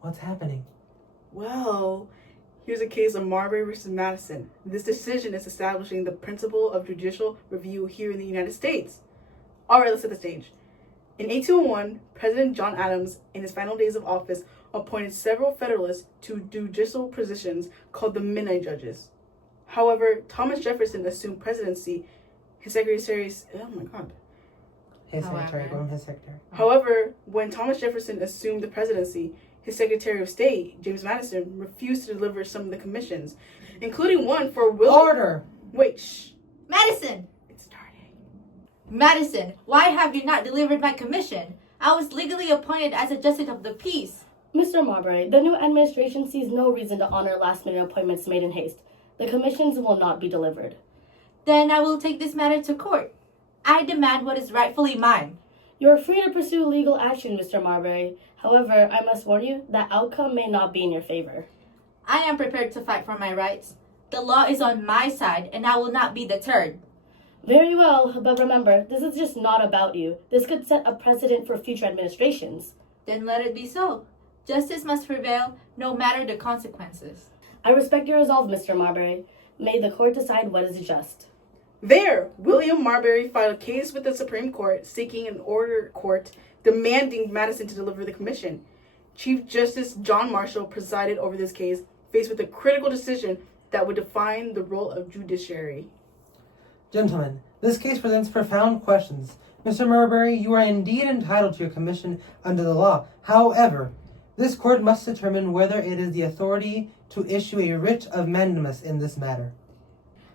What's happening? Well, here's a case of Marbury versus Madison. This decision is establishing the principle of judicial review here in the United States. All right, let's set the stage. In 1801, President John Adams, in his final days of office, appointed several Federalists to judicial positions called the Midnight Judges. However, Thomas Jefferson assumed presidency. His secretary, However, when Thomas Jefferson assumed the presidency, his Secretary of State, James Madison, refused to deliver some of the commissions, including one for William... Order! Wait, shh. Madison! It's starting. Madison, why have you not delivered my commission? I was legally appointed as a justice of the peace. Mr. Marbury, the new administration sees no reason to honor last-minute appointments made in haste. The commissions will not be delivered. Then I will take this matter to court. I demand what is rightfully mine. You are free to pursue legal action, Mr. Marbury. However, I must warn you, that outcome may not be in your favor. I am prepared to fight for my rights. The law is on my side, and I will not be deterred. Very well, but remember, this is just not about you. This could set a precedent for future administrations. Then let it be so. Justice must prevail, no matter the consequences. I respect your resolve, Mr. Marbury. May the court decide what is just. There, William Marbury filed a case with the Supreme Court seeking an order court demanding Madison to deliver the commission. Chief Justice John Marshall presided over this case, faced with a critical decision that would define the role of judiciary. Gentlemen, this case presents profound questions. Mr. Marbury, you are indeed entitled to your commission under the law. However, this court must determine whether it is the authority to issue a writ of mandamus in this matter.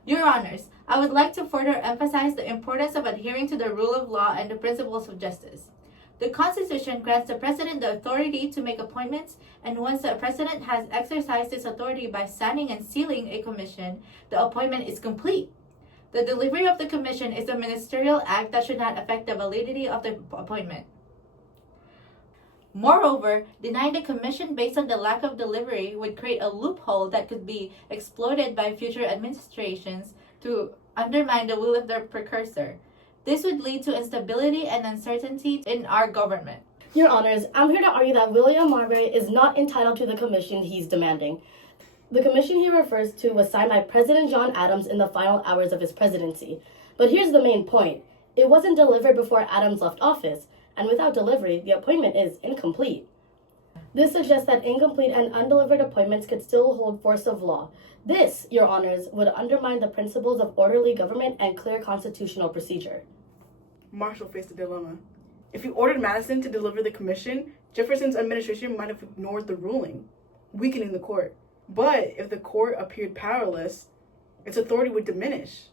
Your Honors, I would like to further emphasize the importance of adhering to the rule of law and the principles of justice. The Constitution grants the President the authority to make appointments, and once the President has exercised this authority by signing and sealing a commission, the appointment is complete. The delivery of the commission is a ministerial act that should not affect the validity of the appointment. Moreover, denying the commission based on the lack of delivery would create a loophole that could be exploited by future administrations to undermine the will of their precursor. This would lead to instability and uncertainty in our government. Your Honors, I'm here to argue that William Marbury is not entitled to the commission he's demanding. The commission he refers to was signed by President John Adams in the final hours of his presidency. But here's the main point. It wasn't delivered before Adams left office, and without delivery, the appointment is incomplete. This suggests that incomplete and undelivered appointments could still hold force of law. This, Your Honors, would undermine the principles of orderly government and clear constitutional procedure. Marshall faced a dilemma. If he ordered Madison to deliver the commission, Jefferson's administration might have ignored the ruling, weakening the court. But if the court appeared powerless, its authority would diminish.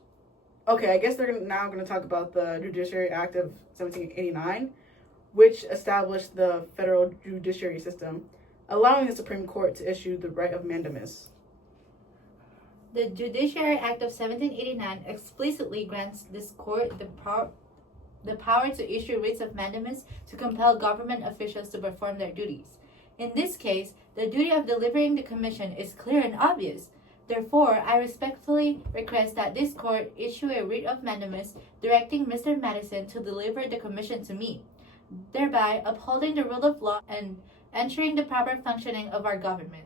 Okay, I guess they're now going to talk about the Judiciary Act of 1789, which established the federal judiciary system, allowing the Supreme Court to issue the writ of mandamus. The Judiciary Act of 1789 explicitly grants this court the power to issue writs of mandamus to compel government officials to perform their duties. In this case, the duty of delivering the commission is clear and obvious. Therefore, I respectfully request that this court issue a writ of mandamus directing Mr. Madison to deliver the commission to me, thereby upholding the rule of law and ensuring the proper functioning of our government.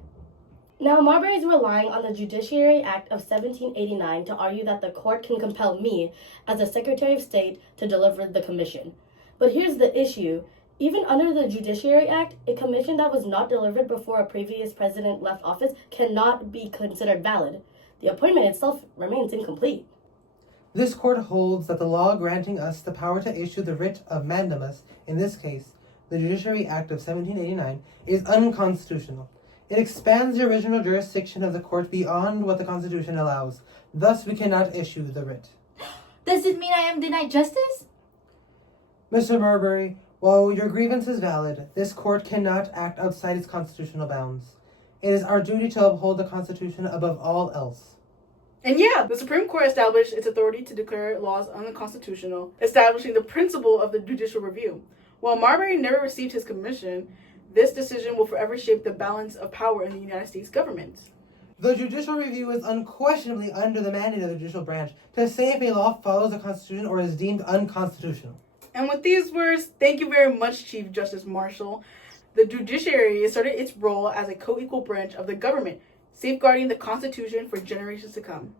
Now, Marbury is relying on the Judiciary Act of 1789 to argue that the court can compel me, as a Secretary of State, to deliver the commission. But here's the issue. Even under the Judiciary Act, a commission that was not delivered before a previous president left office cannot be considered valid. The appointment itself remains incomplete. This court holds that the law granting us the power to issue the writ of mandamus, in this case, the Judiciary Act of 1789, is unconstitutional. It expands the original jurisdiction of the court beyond what the Constitution allows. Thus, we cannot issue the writ. Does it mean I am denied justice? Mr. Marbury, while your grievance is valid, this court cannot act outside its constitutional bounds. It is our duty to uphold the Constitution above all else. And yeah, the Supreme Court established its authority to declare laws unconstitutional, establishing the principle of the judicial review. While Marbury never received his commission, this decision will forever shape the balance of power in the United States government. The judicial review is unquestionably under the mandate of the judicial branch to say if a law follows the Constitution or is deemed unconstitutional. And with these words, thank you very much, Chief Justice Marshall. The judiciary asserted its role as a co-equal branch of the government, safeguarding the Constitution for generations to come.